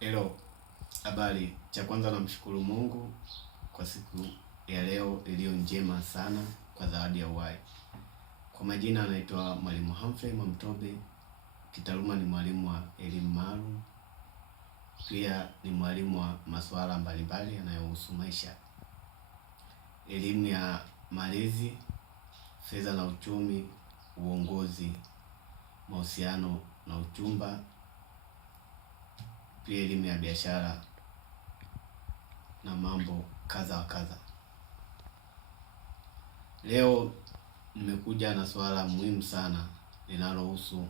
Hello, habari. Cha kwanza namshukuru Mungu kwa siku ya leo iliyo njema sana kwa zawadi ya uhai. Kwa majina anaitwa Mwalimu Humphrey Mwamtobe. Kitaaluma ni mwalimu wa elimu maalum. Pia ni mwalimu wa masuala mbalimbali yanayohusu maisha, elimu ya malezi, fedha na uchumi, uongozi, mahusiano na uchumba, pia elimu ya biashara na mambo kadha wa kadha. Leo nimekuja na swala muhimu sana linalohusu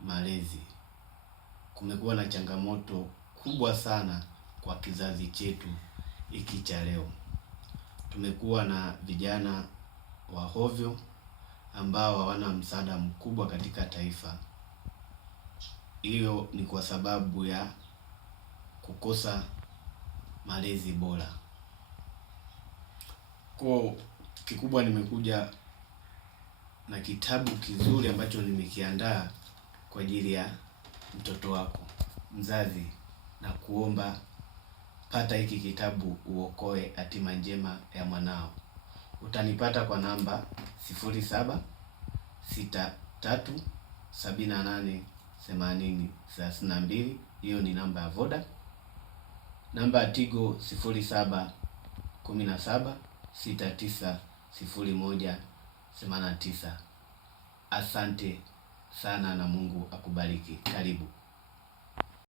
malezi. Kumekuwa na changamoto kubwa sana kwa kizazi chetu hiki cha leo. Tumekuwa na vijana wa hovyo ambao hawana msaada mkubwa katika taifa. Hiyo ni kwa sababu ya kukosa malezi bora. Kwa kikubwa nimekuja na kitabu kizuri ambacho nimekiandaa kwa ajili ya mtoto wako. Mzazi, na kuomba pata hiki kitabu uokoe hatima njema ya mwanao. Utanipata kwa namba 0763788032. Hiyo ni namba ya Voda. Namba ya Tigo 0717690189. Asante sana na Mungu akubariki. Karibu.